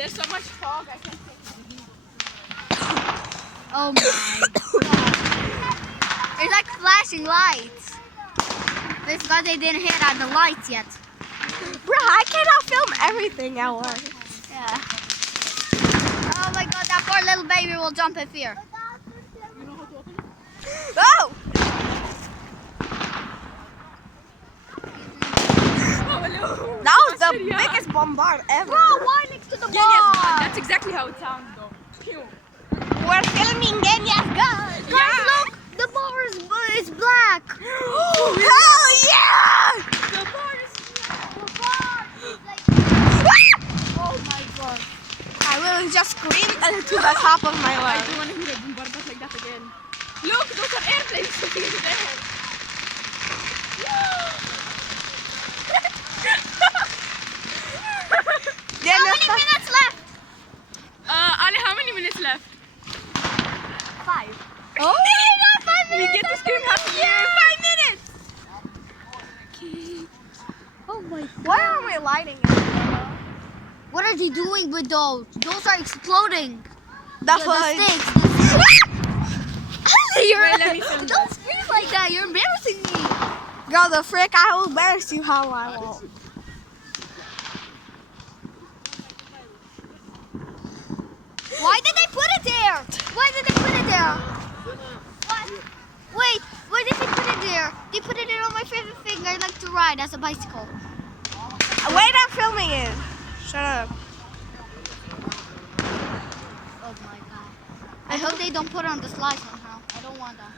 There's so much fog, I can't think. Oh my god. It's like flashing lights. It's because they didn't hit on the lights yet. Bro, I cannot film everything at once. Yeah. Oh my god, that poor little baby will jump in fear. Oh! That was the biggest bombard ever. Bro, why next to the bar? Genius gun. That's exactly how it sounds though. Pew. We're filming Genius Gun. Guys, look! The bar is black. Hell yeah! The bar is The bar is like... Oh my god. I will just scream to the top of my I lungs. don't want to hear a bombardment like that again. Look, those are airplanes sitting in there. How many minutes left? Ali, how many minutes left? 5. Oh, We get to scream happy new year in 5 minutes. Oh my god. why are we lighting it? What are they doing with those? Those are exploding. The The fudge. stakes. Wait, let me film Don't scream like that. You're embarrassing me. Girl, the frick, I will embarrass you how I want. Why did they put it there? Why did they put it there? What? Wait, why did they put it there? They put it there on my favorite thing I like to ride as a bicycle. Wait, I'm filming it. Shut up. Oh my god. I hope they don't put it on the slide somehow. I don't want that.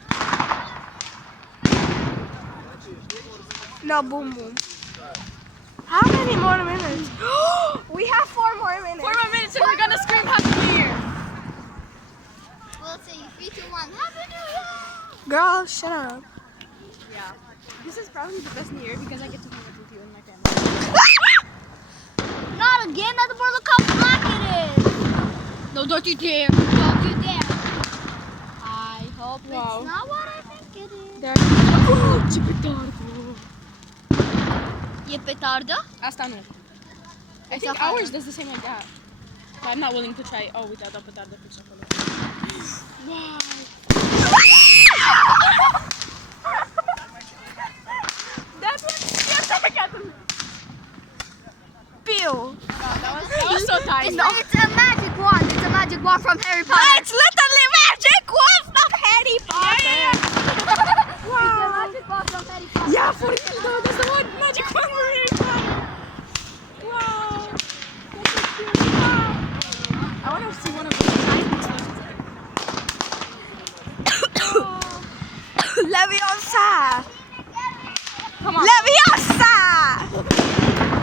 No, boom, boom. How many more minutes? We have 4 more minutes. 4 more minutes and we're gonna scream happy new year. We'll say 3, 2, 1. Happy New Year! Girl, shut up. Yeah. This is probably the best new year because I get to hang out with you and my family. Not again, that's more look how black it is. No, don't you dare. Don't you dare. I hope Wow. it's not what I think it is. There. Oh, Cipitardo. Ye petardo? Asta nu. I It's think okay. ours does the same like that. But I'm not willing to try. Oh, without a petardo pizza color. Wow. That was Pew. that was so tiny. It's a magic wand. It's a magic wand from Harry Potter. It's literally magic wand from Harry Potter. It's a magic wand from Harry Potter. Yeah, for real though. That's the one magic one for Harry Potter. Wow. That's so cute. Wow. I want to see one of those tiny ones. Leviosa. Come on. Leviosa.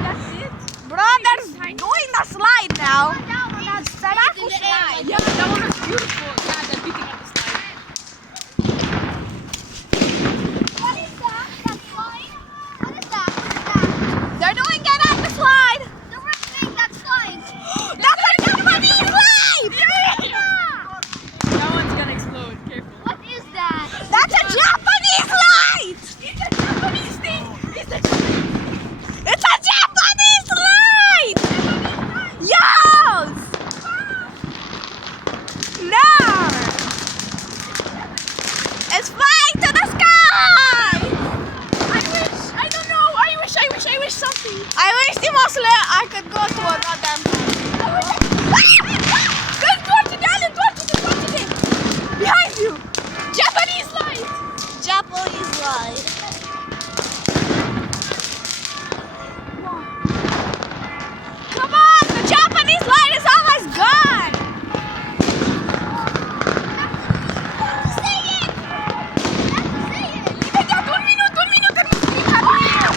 That's it. Bro, there's doing the slide now. That's the slide. Yeah, that one was beautiful. Yeah, they're beating up the slide. What is that? That's flying? What is that? What is that? They're doing get on the slide. The red thing that's flying. That's a Japanese slide. That one's gonna explode. Careful. What is that? That's a Japanese slide. It's a Japanese thing. It's a It's a Japanese slide. Yes. No. It's flying to the sky. I wish something. I wish Timosle I could go to another. Good, towards it, Alan, towards it. Behind you. Japanese light. Japanese slide. Come on, the Japanese light is almost gone. Say it! Say it! Even that 1 minute and we scream happy new year.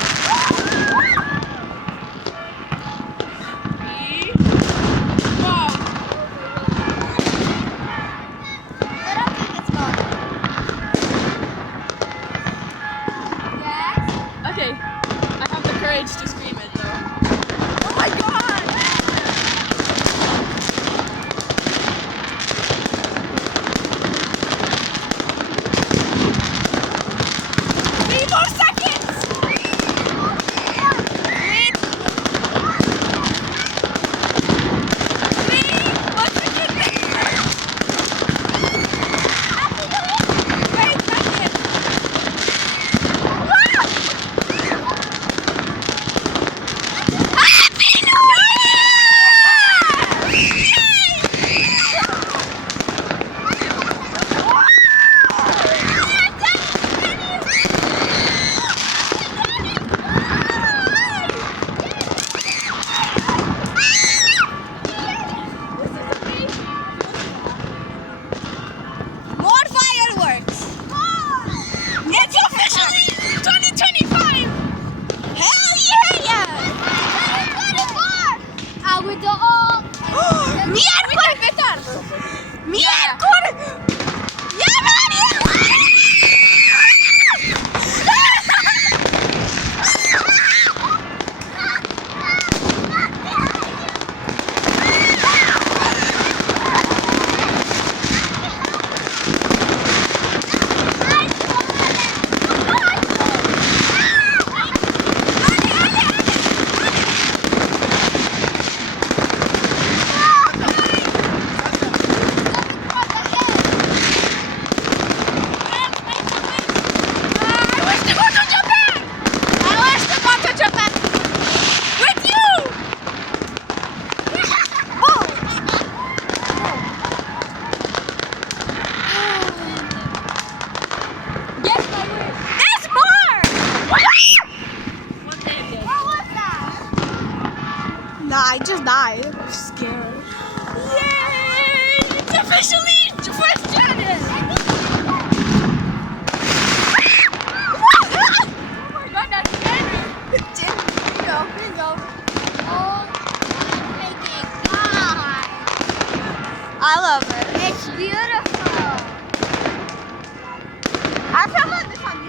Nah, I just died. I'm scared. Yay! It's officially Fresh Janet! Oh my god, that's Janet! Bingo. Oh my freaking god. I love it. It's beautiful. I feel like this one